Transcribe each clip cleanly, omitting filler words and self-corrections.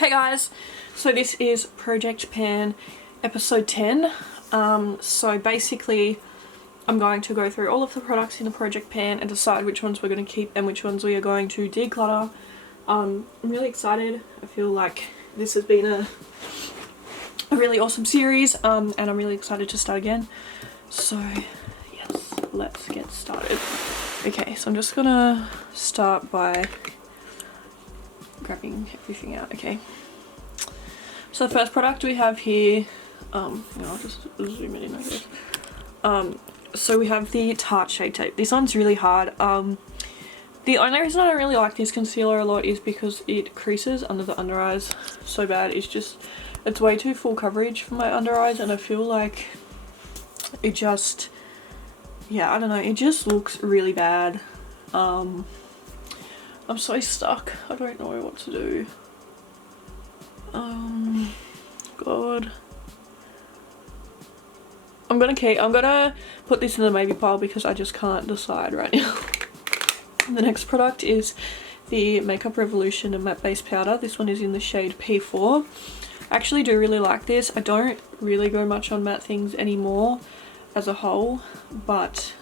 Hey guys, so this is Project Pan episode 10. So basically I'm going to go through all of the products in the Project Pan and decide which ones we're going to keep and which ones we are going to declutter. I'm really excited. I feel like this has been a really awesome series, and I'm really excited to start again. So yes, let's get started. Okay, so I'm just gonna start by grabbing everything out. Okay, so the first product we have here, I'll just zoom it in, I guess. So we have the Tarte Shade Tape. This one's really hard. The only reason I don't really like this concealer a lot is because it creases under the under eyes so bad. It's way too full coverage for my under eyes, and I feel like it just, yeah, I don't know, it just looks really bad. I'm so stuck. I don't know what to do. God. I'm gonna put this in the maybe pile because I just can't decide right now. The next product is the Makeup Revolution Matte Base Powder. This one is in the shade P4. I actually do really like this. I don't really go much on matte things anymore as a whole, but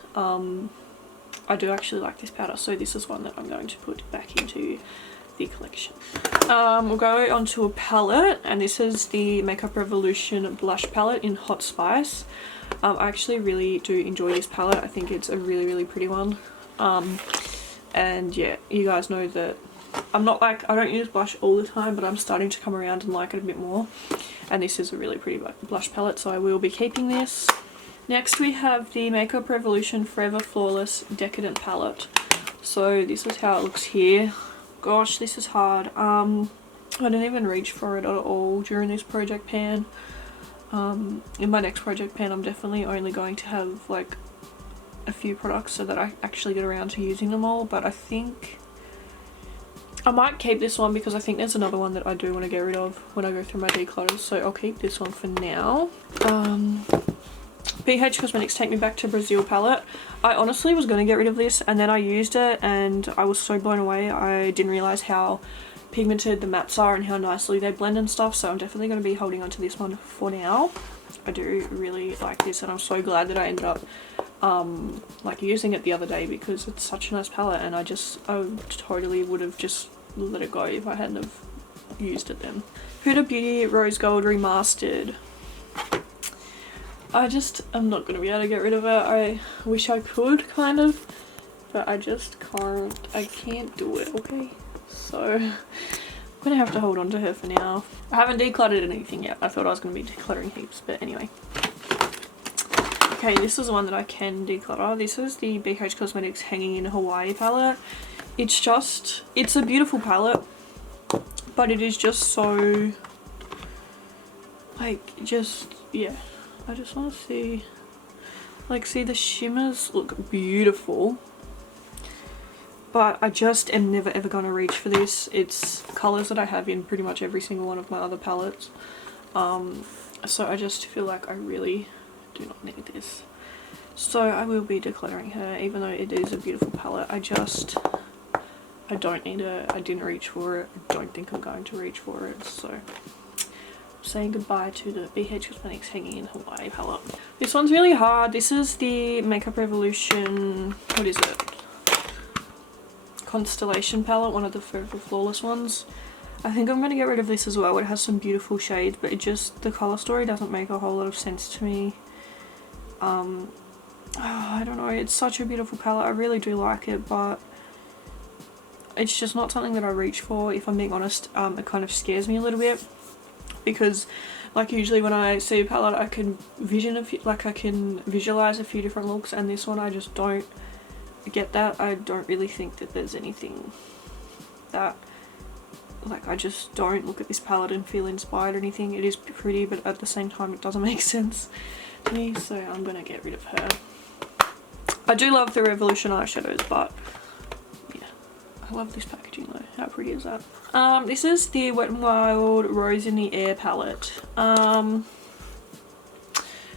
I do actually like this powder, so this is one that I'm going to put back into the collection. We'll go on to a palette, and this is the Makeup Revolution Blush Palette in Hot Spice. I actually really do enjoy this palette. I think it's a really pretty one. And yeah, you guys know that I don't use blush all the time, but I'm starting to come around and like it a bit more. And this is a really pretty blush palette, so I will be keeping this. Next we have the Makeup Revolution Forever Flawless Decadent Palette. So this is how it looks here. Gosh, this is hard. I didn't even reach for it at all during this Project Pan. In my next Project Pan I'm definitely only going to have like a few products so that I actually get around to using them all, but I think I might keep this one because I think there's another one that I do want to get rid of when I go through my declutters, so I'll keep this one for now. BH Cosmetics Take Me Back to Brazil palette. I honestly was going to get rid of this, and then I used it and I was so blown away. I didn't realise how pigmented the mattes are and how nicely they blend and stuff, so I'm definitely going to be holding on to this one for now. I do really like this, and I'm so glad that I ended up like using it the other day because it's such a nice palette, and I totally would have just let it go if I hadn't have used it then. Huda Beauty Rose Gold Remastered. I'm not going to be able to get rid of it. I wish I could, kind of, but I just can't. I can't do it, okay? So I'm going to have to hold on to her for now. I haven't decluttered anything yet. I thought I was going to be decluttering heaps, but anyway. Okay, this is the one that I can declutter. This is the BH Cosmetics Hanging in Hawaii palette. It's a beautiful palette, but it is just so, yeah. I just want to see the shimmers look beautiful, but I just am never ever going to reach for this. It's colours that I have in pretty much every single one of my other palettes, so I just feel like I really do not need this. So I will be decluttering her, even though it is a beautiful palette. I don't need it. I didn't reach for it. I don't think I'm going to reach for it, so saying goodbye to the BH Cosmetics Hanging in Hawaii palette. This one's really hard. This is the Makeup Revolution, what is it? Constellation palette, one of the Forever Flawless ones. I think I'm going to get rid of this as well. It has some beautiful shades, but the colour story doesn't make a whole lot of sense to me. I don't know, it's such a beautiful palette. I really do like it, but it's just not something that I reach for, if I'm being honest. It kind of scares me a little bit, because like usually when I see a palette I can visualize a few different looks, and this one I just don't get that. I don't really think that there's anything that, like, I just don't look at this palette and feel inspired or anything. It is pretty, but at the same time it doesn't make sense to me, so I'm gonna get rid of her. I do love the Revolution eyeshadows, but yeah, I love this packaging though. How pretty is that? This is the Wet n Wild Rose in the Air palette.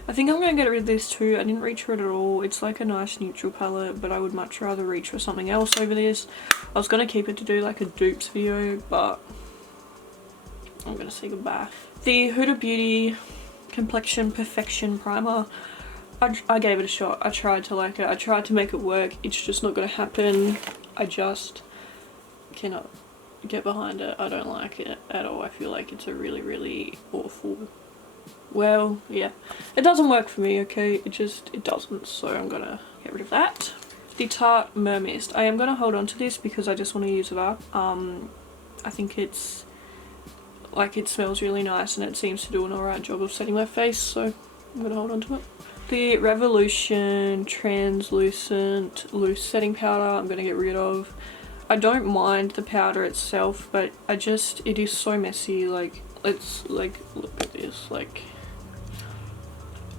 I think I'm going to get rid of this too. I didn't reach for it at all. It's like a nice neutral palette, but I would much rather reach for something else over this. I was going to keep it to do like a dupes video, but I'm gonna say goodbye. The Huda Beauty Complexion Perfection Primer. I gave it a shot. I tried to like it. I tried to make it work. It's just not gonna happen. I just cannot get behind it. I don't like it at all. I feel like it's a really, really awful. Well, yeah. It doesn't work for me, okay? It doesn't. So I'm gonna get rid of that. The Tarte Mermist. I am gonna hold on to this because I just want to use it up. I think it's like, it smells really nice and it seems to do an alright job of setting my face, so I'm gonna hold on to it. The Revolution Translucent Loose Setting Powder I'm gonna get rid of. I don't mind the powder itself, but it is so messy. Like, it's like, look at this, like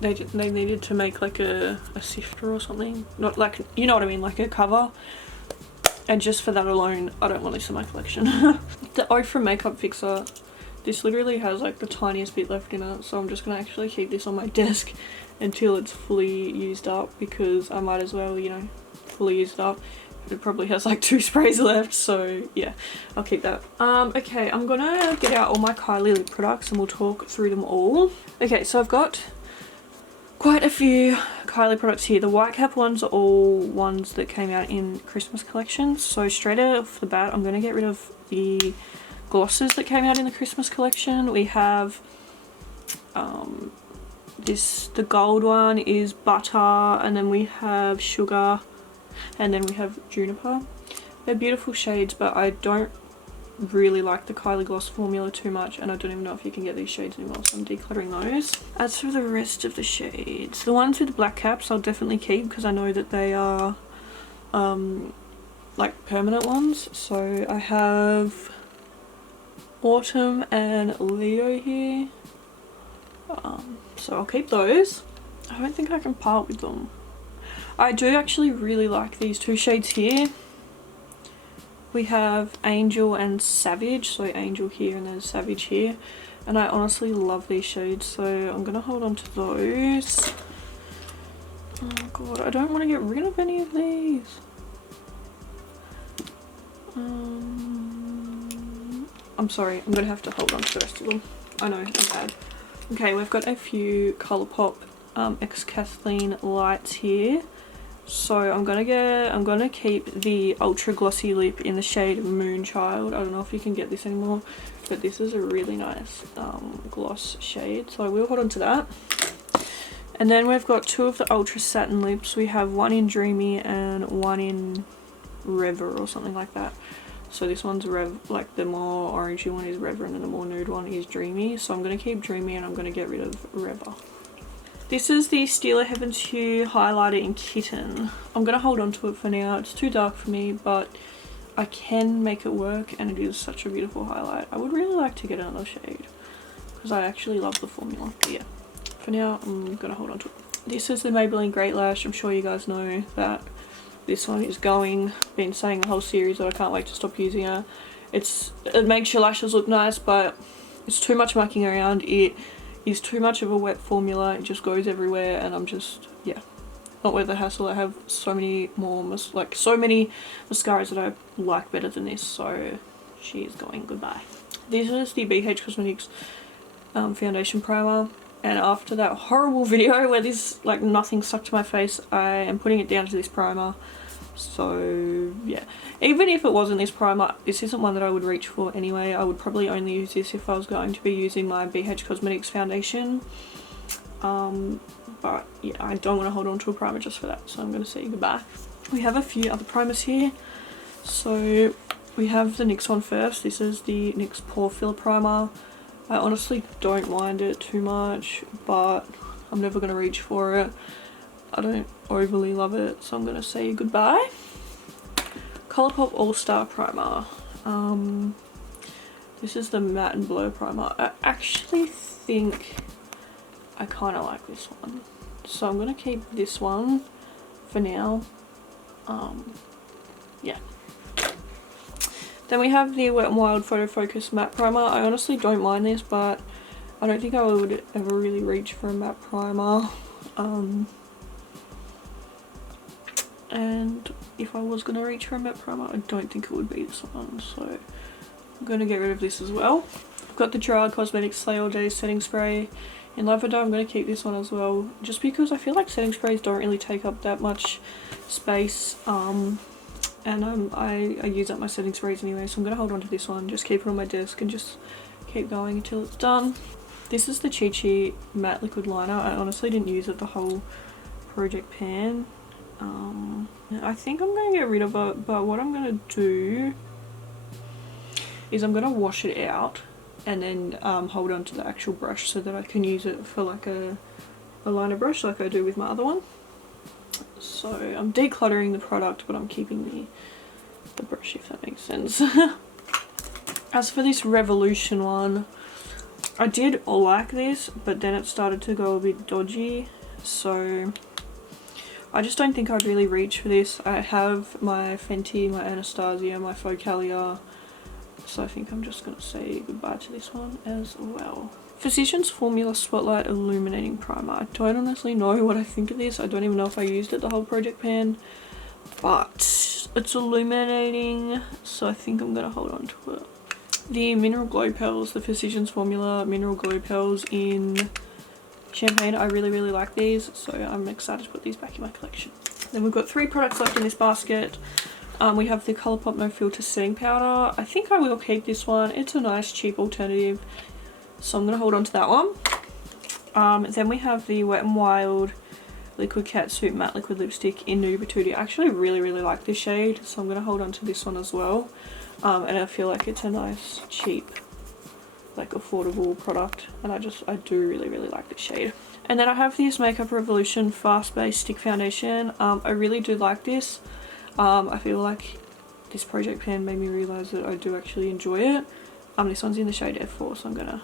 they needed to make like a sifter or something, not like, you know what I mean, like a cover. And just for that alone, I don't want this in my collection. The Ofra Makeup Fixer. This literally has like the tiniest bit left in it, so I'm just gonna actually keep this on my desk until it's fully used up, because I might as well, you know, fully use it up. It probably has like 2 sprays left, so yeah, I'll keep that. Okay, I'm gonna get out all my Kylie lip products and we'll talk through them all. Okay, so I've got quite a few Kylie products here. The White Cap ones are all ones that came out in Christmas collections. So straight off the bat, I'm gonna get rid of the glosses that came out in the Christmas collection. We have the gold one is Butter, and then we have Sugar, and then we have Juniper. They're beautiful shades, but I don't really like the Kylie Gloss formula too much, and I don't even know if you can get these shades anymore, so I'm decluttering those. As for the rest of the shades, the ones with the black caps I'll definitely keep because I know that they are like permanent ones. So I have Autumn and Leo here, so I'll keep those. I don't think I can part with them. I do actually really like these 2 shades here. We have Angel and Savage, so Angel here and then Savage here, and I honestly love these shades, so I'm gonna hold on to those. Oh god, I don't want to get rid of any of these. I'm sorry, I'm gonna have to hold on to the rest of them. I know, I'm bad. Okay, we've got a few Colourpop X Kathleen lights here. So I'm gonna keep the ultra glossy lip in the shade Moonchild. I don't know if you can get this anymore, but this is a really nice gloss shade, so I will hold on to that. And then we've got 2 of the ultra satin lips. We have one in Dreamy and one in Rever or something like that. So this one's like the more orangey one is Rever, and then the more nude one is Dreamy. So I'm gonna keep Dreamy and I'm gonna get rid of Rever. This is the Steeler Heavens Hue highlighter in Kitten. I'm gonna hold on to it for now. It's too dark for me, but I can make it work, and it is such a beautiful highlight. I would really like to get another shade because I actually love the formula. But yeah, for now I'm gonna hold on to it. This is the Maybelline Great Lash. I'm sure you guys know that this one is going. Been saying the whole series that I can't wait to stop using it. It makes your lashes look nice, but it's too much mucking around. It is too much of a wet formula. It just goes everywhere, and I'm just, yeah, not worth the hassle. I have so many more so many mascaras that I like better than this, so she is going goodbye. This is the BH Cosmetics foundation primer, and after that horrible video where this like nothing stuck to my face, I am putting it down to this primer. So yeah, even if it wasn't this primer, this isn't one that I would reach for anyway. I would probably only use this if I was going to be using my BH Cosmetics foundation, but yeah, I don't want to hold on to a primer just for that, so I'm going to say goodbye. We have a few other primers here. So we have the NYX one first. This is the NYX Pore Filler Primer. I honestly don't mind it too much, but I'm never going to reach for it. I don't overly love it, so I'm going to say goodbye. Colourpop All Star Primer. This is the Matte and Blur Primer. I actually think I kind of like this one, so I'm going to keep this one for now. Yeah. Then we have the Wet n Wild Photo Focus Matte Primer. I honestly don't mind this, but I don't think I would ever really reach for a matte primer. And if I was going to reach for a matte primer, I don't think it would be this one, so I'm going to get rid of this as well. I've got the Gerard Cosmetics Slay All Day setting spray in lavender. I'm going to keep this one as well, just because I feel like setting sprays don't really take up that much space, and I use up my setting sprays anyway, so I'm going to hold on to this one, just keep it on my desk and just keep going until it's done. This is the Chi Chi matte liquid liner. I honestly didn't use it the whole project pan. I think I'm going to get rid of it, but what I'm going to do is I'm going to wash it out and then hold on to the actual brush so that I can use it for like a liner brush like I do with my other one. So I'm decluttering the product, but I'm keeping the brush, if that makes sense. As for this Revolution one, I did like this, but then it started to go a bit dodgy, so I just don't think I'd really reach for this. I have my Fenty, my Anastasia, my Focalia, so I think I'm just going to say goodbye to this one as well. Physicians Formula Spotlight Illuminating Primer. I don't honestly know what I think of this. I don't even know if I used it the whole project pan, but it's illuminating, so I think I'm going to hold on to it. The Mineral Glow Pearls, the Physicians Formula Mineral Glow Pearls in Champagne. I really like these, so I'm excited to put these back in my collection. Then we've got 3 products left in this basket. We have the Colourpop No Filter Setting Powder. I think I will keep this one. It's a nice cheap alternative, so I'm going to hold on to that one. Then we have the Wet n Wild Liquid Catsuit Matte Liquid Lipstick in Nude Patootie. I actually really like this shade, so I'm going to hold on to this one as well. And I feel like it's a nice, cheap, like affordable product, and I do really like this shade. And then I have this Makeup Revolution Fast Base Stick Foundation. I really do like this. I feel like this project pan made me realise that I do actually enjoy it. This one's in the shade F4, so I'm gonna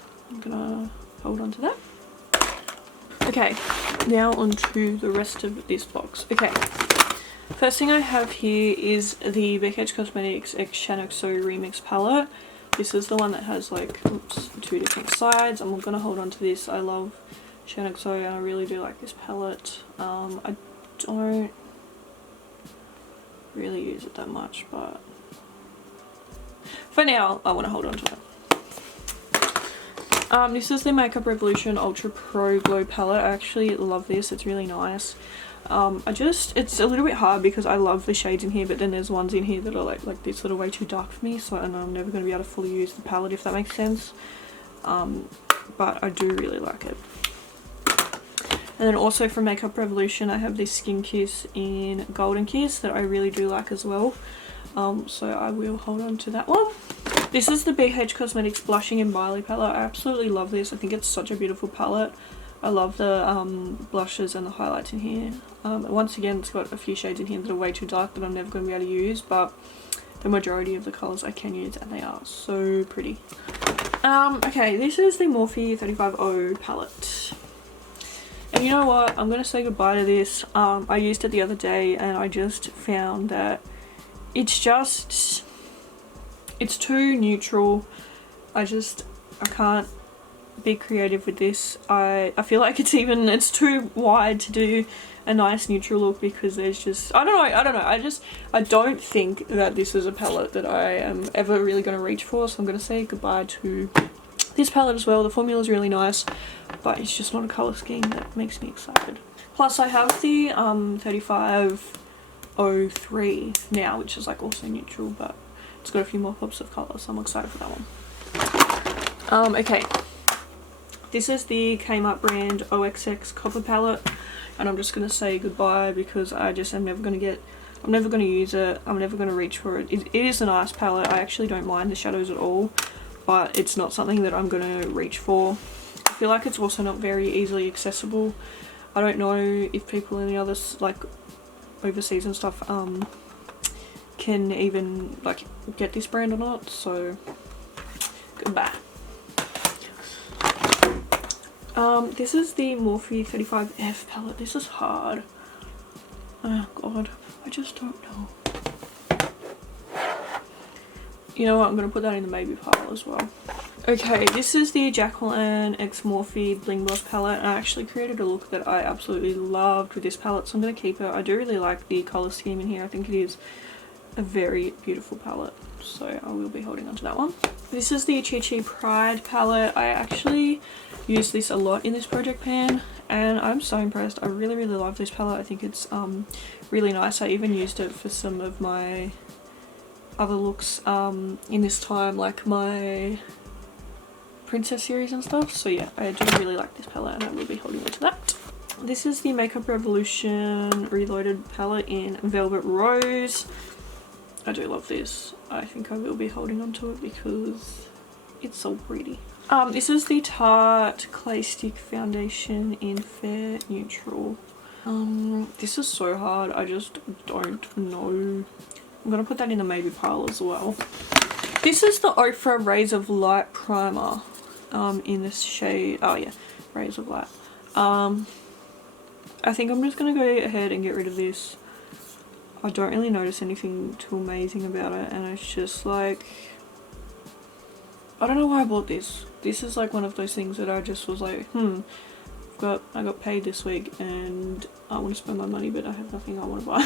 hold on to that. Okay, now on to the rest of this box. Okay, first thing I have here is the BH Cosmetics X Shanaxo Remix palette. This is the one that has like, oops, 2 different sides. I'm gonna hold on to this. I love Shanaxo and I really do like this palette. I don't really use it that much, but for now I want to hold on to it. This is the Makeup Revolution Ultra Pro Glow palette. I actually love this. It's really nice. It's a little bit hard because I love the shades in here, but then there's ones in here that are like this that are way too dark for me, so I know I'm never going to be able to fully use the palette, if that makes sense. But I do really like it. And then also from Makeup Revolution, I have this Skin Kiss in Golden Kiss that I really do like as well. So I will hold on to that one. This is the BH Cosmetics Blushing in Barley palette. I absolutely love this. I think it's such a beautiful palette. I love the blushes and the highlights in here. Once again, it's got a few shades in here that are way too dark that I'm never going to be able to use, but the majority of the colours I can use, and they are so pretty. Okay, this is the Morphe 35O palette. And you know what? I'm going to say goodbye to this. I used it the other day and I just found that it's too neutral. I can't be creative with this. I feel like it's too wide to do a nice neutral look, because there's just, I don't know, I don't think that this is a palette that I am ever really going to reach for, so I'm going to say goodbye to this palette as well. The formula is really nice, but it's just not a colour scheme that makes me excited. Plus I have the 3503 now, which is like also neutral, but it's got a few more pops of colour, so I'm excited for that one. Okay, this is the Kmart brand OXX Copper palette, and I'm just going to say goodbye because I'm never going to use it. I'm never going to reach for it. It is a nice palette. I actually don't mind the shadows at all, but it's not something that I'm going to reach for. I feel like it's also not very easily accessible. I don't know if people in the others, like overseas and stuff, can even like get this brand or not, so goodbye. This is the Morphe 35F palette. This is hard. Oh god, I just don't know. You know what, I'm going to put that in the maybe pile as well. Okay, this is the Jacqueline X Morphe Bling Gloss palette, and I actually created a look that I absolutely loved with this palette, so I'm going to keep it. I do really like the colour scheme in here. I think it is a very beautiful palette, so I will be holding on to that one. This is the Chi Chi Pride palette. I actually use this a lot in this project pan and I'm so impressed. I really love this palette. I think it's really nice. I even used it for some of my other looks in this time, like my princess series and stuff. So yeah, I do really like this palette and I will be holding on to that. This is the Makeup Revolution Reloaded palette in Velvet Rose. I do love this. I think I will be holding on to it because it's so pretty. This is the Tarte Clay Stick Foundation in Fair Neutral. This is so hard. I just don't know. I'm gonna put that in the maybe pile as well. This is the Ofra Rays of Light primer in this shade. Oh yeah, Rays of Light. I think I'm just gonna go ahead and get rid of this. I don't really notice anything too amazing about it, and it's just like, I don't know why I bought this. This is like one of those things that I just was like, I got paid this week and I want to spend my money, but I have nothing I want to buy.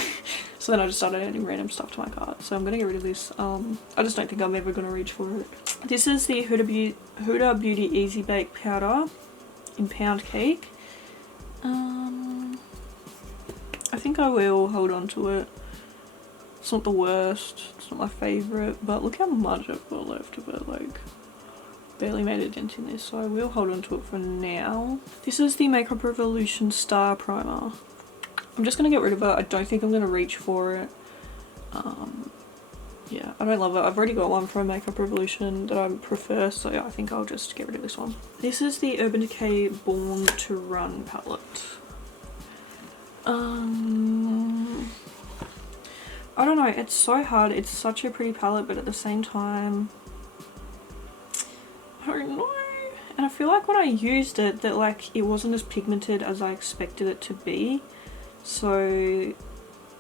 So then I just started adding random stuff to my cart. So I'm gonna get rid of this. I just don't think I'm ever gonna reach for it. This is the Huda Beauty Easy Bake Powder in Pound Cake. I think I will hold on to it. It's not the worst, it's not my favourite, but look how much I've got left of it, like barely made a dent in this, so I will hold on to it for now. This is the Makeup Revolution Star Primer. I'm just going to get rid of it. I don't think I'm going to reach for it. Yeah, I don't love it. I've already got one from Makeup Revolution that I prefer, so yeah, I think I'll just get rid of this one. This is the Urban Decay Born to Run palette. I don't know, it's so hard. It's such a pretty palette, but at the same time, I don't know. And I feel like when I used it, that like it wasn't as pigmented as I expected it to be. So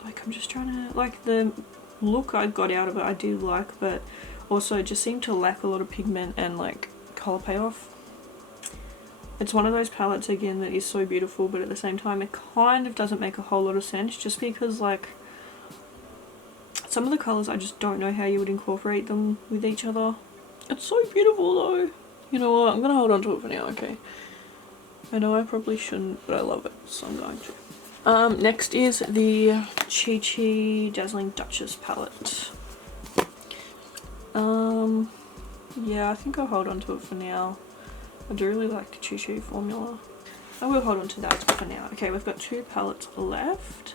like I'm just trying to, like the look I got out of it I do like, but also it just seemed to lack a lot of pigment and like colour payoff. It's one of those palettes again that is so beautiful, but at the same time it kind of doesn't make a whole lot of sense, just because like some of the colours I just don't know how you would incorporate them with each other. It's so beautiful though. You know what, I'm gonna hold on to it for now, okay? I know I probably shouldn't, but I love it, so I'm going to. Next is the Chi Chi Dazzling Duchess palette. Yeah, I think I'll hold on to it for now. I do really like the Chi Chi formula. I will hold on to that for now. Okay, we've got 2 palettes left.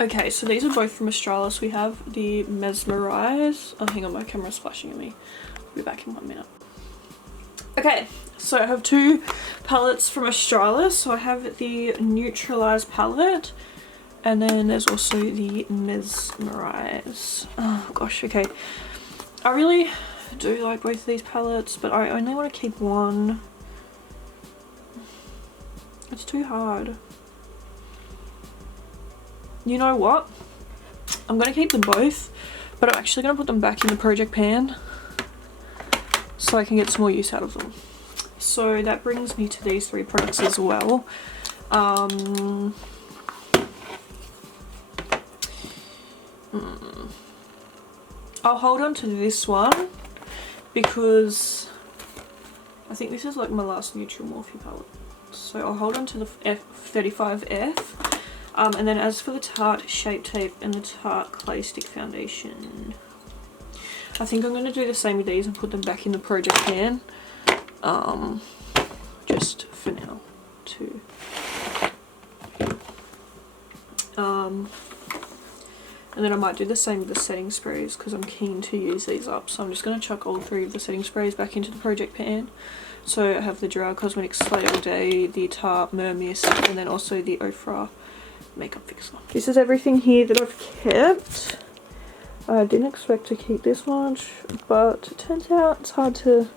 Okay, so these are both from Australis. We have the Mesmerize. Oh, hang on, my camera's flashing at me. I'll be back in 1 minute. Okay, so I have 2 palettes from Australis. So I have the Neutralize palette, and then there's also the Mesmerize. Oh gosh, okay. I really do like both of these palettes, but I only want to keep one. It's too hard. You know what? I'm going to keep them both, but I'm actually going to put them back in the project pan so I can get some more use out of them. So that brings me to these 3 products as well. I'll hold on to this one because I think this is like my last neutral Morphe palette. So I'll hold on to the F35F. And then as for the Tarte Shape Tape and the Tarte Clay Stick Foundation, I think I'm going to do the same with these and put them back in the project pan. Just for now too. And then I might do the same with the setting sprays because I'm keen to use these up. So I'm just going to chuck all 3 of the setting sprays back into the project pan. So I have the Gerard Cosmetics Slay All Day, the Tarte Mer Mist, and then also the Ofra Makeup Fixer. This is everything here that I've kept. I didn't expect to keep this much, but it turns out it's hard to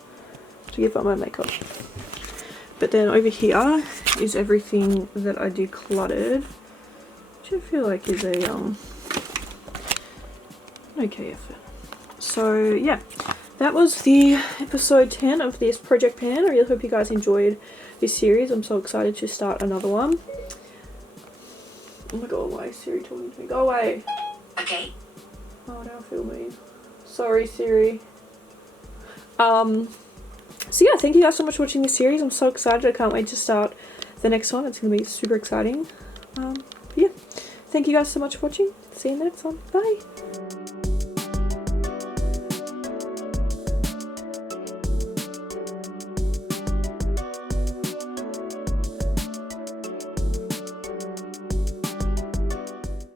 give up my makeup. But then over here is everything that I decluttered, which I feel like is a okay effort. So yeah, that was the episode 10 of this project pan. I really hope you guys enjoyed this series. I'm so excited to start another one. Oh my god, why is Siri talking to me? Go away. Okay. Oh, now I feel mean. Sorry, Siri. So yeah, thank you guys so much for watching this series. I'm so excited. I can't wait to start the next one. It's going to be super exciting. Yeah. Thank you guys so much for watching. See you in the next one. Bye.